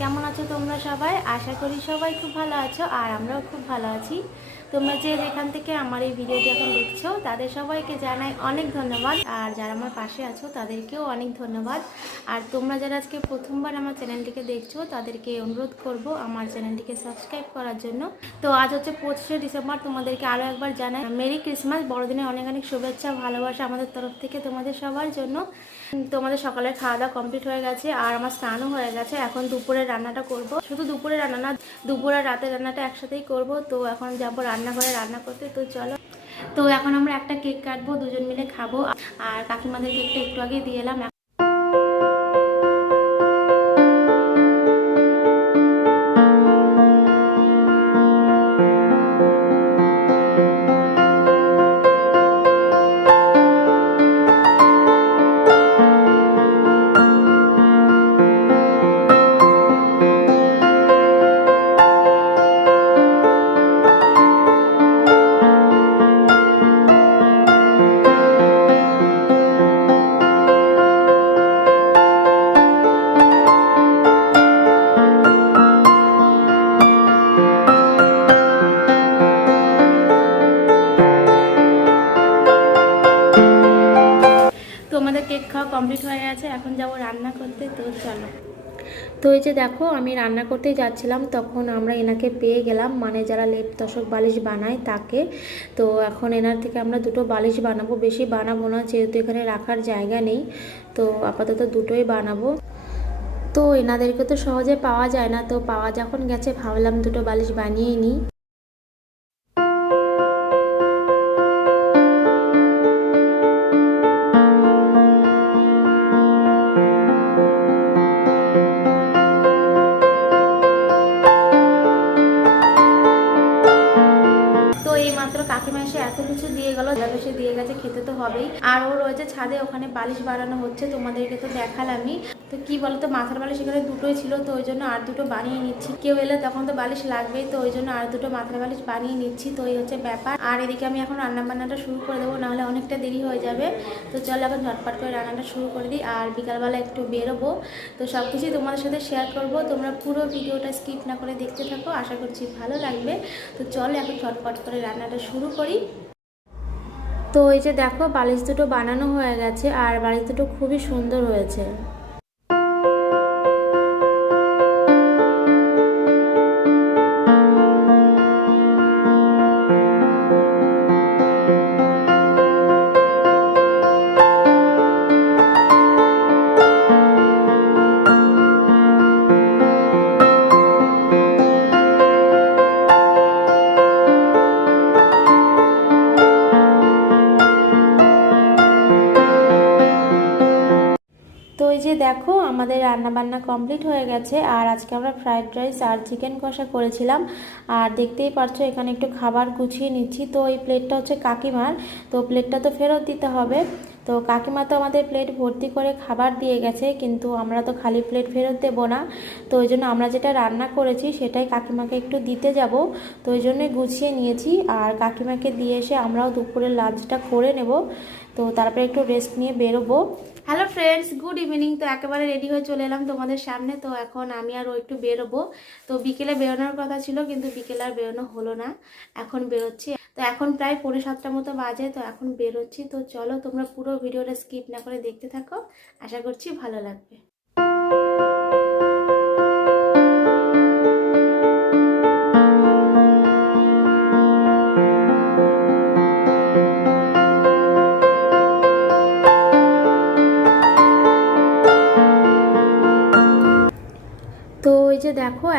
কেমন আছো তোমরা সবাই? আশা করি সবাই খুব ভালো আছো, আর আমরাও খুব ভালো আছি। তোমরা যে যেখান থেকে আমার এই ভিডিওটি এখন দেখছ, তাদের সবাইকে জানাই অনেক ধন্যবাদ। আর যারা আমার পাশে আছো, তাদেরকেও অনেক ধন্যবাদ। আর তোমরা যারা আজকে প্রথমবার আমার চ্যানেলটিকে দেখছ, তাদেরকে অনুরোধ করব আমার চ্যানেলটিকে সাবস্ক্রাইব করার জন্য। তো আজ হচ্ছে পঁচিশে ডিসেম্বর, তোমাদেরকে আরও একবার জানাই, মেরি ক্রিসমাস বড়দিনে অনেক অনেক শুভেচ্ছা, ভালোবাসা আমাদের তরফ থেকে তোমাদের সবার জন্য। তোমাদের সকালের খাওয়া দাওয়া কমপ্লিট হয়ে গেছে আর আমার স্নানও হয়ে গেছে। এখন দুপুরে রান্নাটা করব। শুধু দুপুরে রান্না না, দুপুরে রাতের রান্নাটা একসাথেই করব। তো এখন যাব রান্নাঘরে রান্না করতে। তো চলো। তো এখন আমরা একটা কেক কাটবো, দুজন মিলে খাব। আর কাকিমাদের কেকটা একটু আগে দিয়ে এলাম। কমপ্লিট হয়ে গেছে, এখন যাব রান্না করতে। তো চলো। তো এই যে দেখো, আমি রান্না করতেই যাচ্ছিলাম, তখন আমরা এনাকে পেয়ে গেলাম। মানে যারা লেপ তশক বালিশ বানায় তাকে। তো এখন এনার থেকে আমরা দুটো বালিশ বানাবো, বেশি বানাবো না, যেহেতু এখানে রাখার জায়গা নেই। তো আপাতত দুটোই বানাবো। তো এনাদেরকে তো সহজে পাওয়া যায় না, তো পাওয়া যখন গেছে, ভাবলাম দুটো বালিশ বানিয়েই নিই। হবেই। আর ও রয়েছে ছাদে, ওখানে বালিশ বানানো হচ্ছে, তোমাদেরকে তো দেখালামই। তো কি বলতো, মাথার বালিশ এখানে দুটোই ছিল, তো ওই জন্য আর দুটো বানিয়ে নিচ্ছি। কেউ এলে তখন তো বালিশ লাগবেই, তো ওই জন্য আর দুটো মাথার বালিশ বানিয়ে নিচ্ছি, তো এই হচ্ছে ব্যাপার। আর এদিকে আমি এখন রান্না বান্নাটা শুরু করে দেবো, নাহলে অনেকটা দেরি হয়ে যাবে। তো চলো এখন ঝটপট করে রান্নাটা শুরু করে দিই, আর বিকালবেলা একটু বেরোবো। তো সব কিছুই তোমাদের সাথে শেয়ার করব, তোমরা পুরো ভিডিওটা স্কিপ না করে দেখতে থাকো, আশা করছি ভালো লাগবে। তো চলো এখন ঝটপট করে রান্নাটা শুরু করি। তো এই যে দেখো বালিশ দুটো বানানো হয়ে গেছে আর বালিশ দুটো খুবই সুন্দর হয়েছে। দেখো, আমাদের রান্না বান্না কমপ্লিট হয়ে গেছে। আর আজকে আমরা ফ্রাইড রাইস আর চিকেন কষা করেছিলাম। আর দেখতেই পারছ, এখানে একটু খাবার গুছিয়ে নিচ্ছি। তো এই প্লেটটা হচ্ছে কাকিমার। তো প্লেটটা তো ফেরত দিতে হবে। তো কাকিমা তো আমাদের প্লেট ভর্তি করে খাবার দিয়ে গেছে, কিন্তু আমরা তো খালি প্লেট ফেরত দেবো না। তো ওই জন্য আমরা যেটা রান্না করেছি সেটাই কাকিমাকে একটু দিতে যাব। তো ওই জন্যই গুছিয়ে নিয়েছি, আর কাকিমাকে দিয়ে এসে আমরাও দুপুরের লাঞ্চটা করে নেব। তো তারপরে একটু রেস্ট নিয়ে বেরোবো। হ্যালো ফ্রেন্ডস গুড ইভিনিং তো একেবারে রেডি হয়ে চলে এলাম তোমাদের সামনে। তো এখন আমি আর ও একটু বেরোবো। তো বিকেলে বেরোনোর কথা ছিল, কিন্তু বিকেলে আর বেরোনো হলো না। এখন বেরোচ্ছি। তো এখন প্রায় পৌনে সাতটার মতো বাজে, তো এখন বেরোচ্ছি। তো চলো তোমরা পুরো ভিডিওটা স্কিপ না করে দেখতে থাকো। আশা করছি ভালো লাগবে।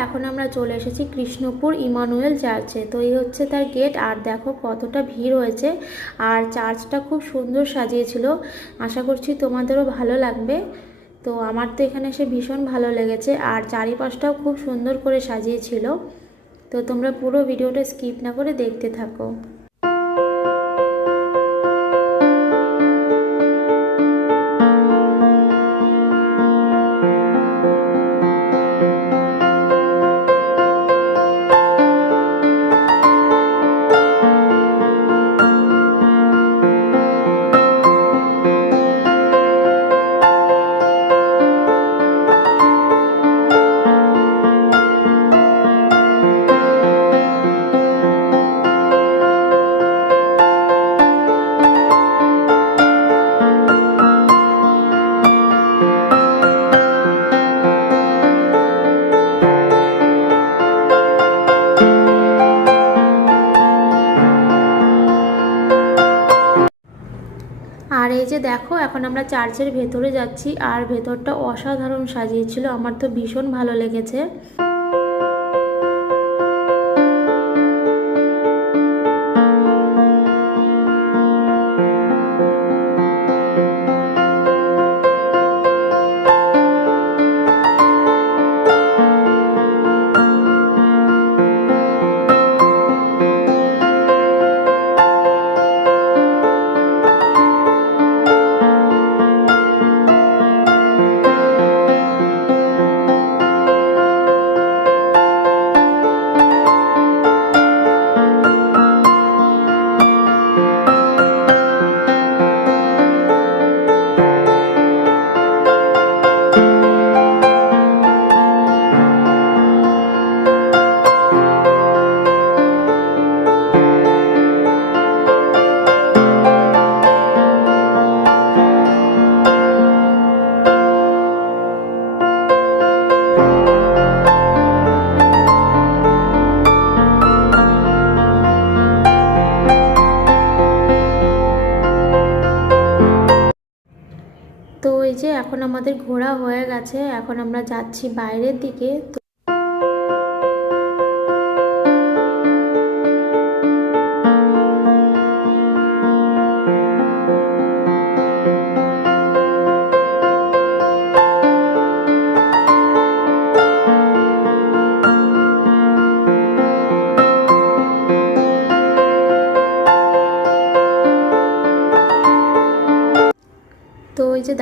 এখন আমরা চলে এসেছি কৃষ্ণপুর ইমানুয়েল চার্চে। তো এই হচ্ছে তার গেট, আর দেখো কতটা ভিড় হয়েছে। আর চার্চটা খুব সুন্দর সাজিয়েছিল। আশা করছি তোমাদেরও ভালো লাগবে। তো আমার তো এখানে এসে ভীষণ ভালো লেগেছে, আর চারিপাশটাও খুব সুন্দর করে সাজিয়েছিল। তো তোমরা পুরো ভিডিওটা স্কিপ না করে দেখতে থাকো। দেখো, এখন আমরা চার্চের ভেতরে যাচ্ছি আর ভেতরটা অসাধারণ সাজিয়েছিল। আমার তো ভীষণ ভালো লেগেছে। তো এই যে এখন আমাদের ঘোরা হয়ে গেছে এখন আমরা যাচ্ছি বাইরের দিকে তো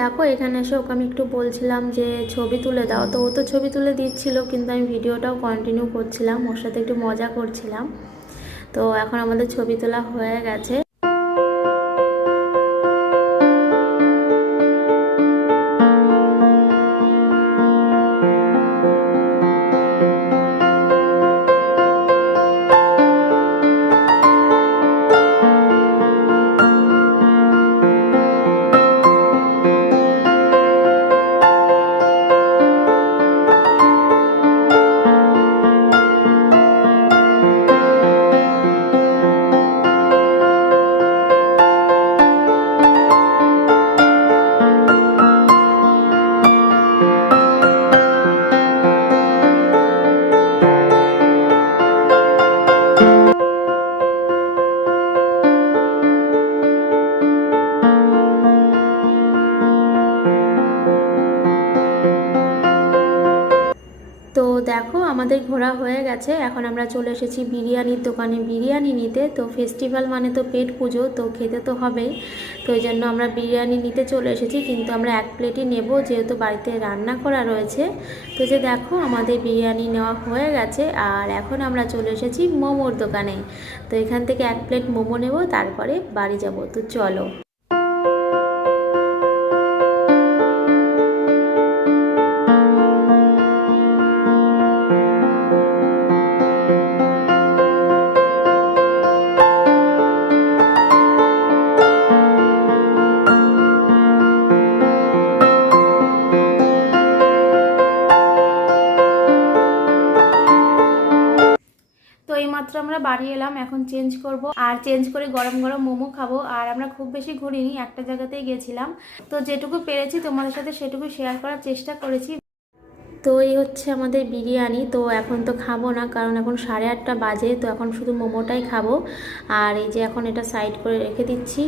দেখো, এখানে এসে ওকে আমি একটু বলছিলাম যে, ছবি তুলে দাও। তো ও তো ছবি তুলে দিচ্ছিল, কিন্তু আমি ভিডিওটাও কন্টিনিউ করছিলাম, ওর সাথে একটু মজা করছিলাম। তো এখন আমাদের ছবি তোলা হয়ে গেছে। ঘোরা হয়ে গেছে। এখন আমরা চলে এসেছি বিরিয়ানির দোকানে। বিরিয়ানি নিতে তো ফেস্টিভ্যাল মানে তো পেট পুজো, তো খেতে তো হবেই। তো এই জন্য আমরা বিরিয়ানি নিতে চলে এসেছি, কিন্তু আমরা এক প্লেটই নেব, যেহেতু বাড়িতে রান্না করা রয়েছে। তো যে দেখো, আমাদের বিরিয়ানি নেওয়া হয়ে গেছে, আর এখন আমরা চলে এসেছি মোমোর দোকানে। তো এখান থেকে এক প্লেট মোমো নেব, তারপরে বাড়ি যাব। তো চলো। এইমাত্র আমরা বাড়ি এলাম, এখন চেঞ্জ করব। আর চেঞ্জ করে গরম গরম মোমো খাব। আর আমরা খুব বেশি ঘুরিনি, একটা জায়গাতেই গেছিলাম। তো যেটুকু পেরেছি তোমাদের সাথে সেটুকু শেয়ার করার চেষ্টা করেছি। তো এই হচ্ছে আমাদের বিরিয়ানি। তো এখন তো খাব না, কারণ এখন সাড়ে আটটা বাজে, তো এখন শুধু মোমোটাই খাব। আর এই যে এখন এটা সাইড করে রেখে দিচ্ছি।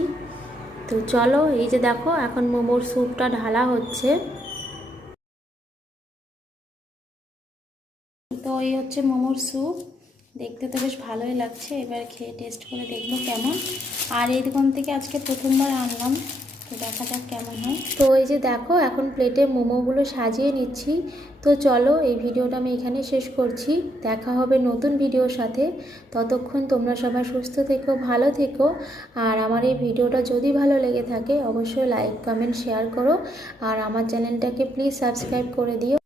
তো চলো, এই যে দেখো, এখন মোমোর স্যুপটা ঢালা হচ্ছে। তো এই হচ্ছে মোমোর স্যুপ। দেখতে তো বেশ ভালোই লাগছে। এবার খেয়ে টেস্ট করে দেখব কেমন। আর এই দোকান থেকে আজকে প্রথমবার আনলাম। তো দেখা যাক কেমন হয়। তো এই যে দেখো, এখন প্লেটে মোমোগুলো সাজিয়ে নিচ্ছি। তো চলো, এই ভিডিওটা আমি এখানে শেষ করছি। দেখা হবে নতুন ভিডিওর সাথে। ততক্ষণ তোমরা সবাই সুস্থ থেকো, ভালো থেকো। আর আমার এই ভিডিওটা যদি ভালো লেগে থাকে, অবশ্যই লাইক কমেন্ট শেয়ার করো। আর আমার চ্যানেলটাকে প্লিজ সাবস্ক্রাইব করে দিও।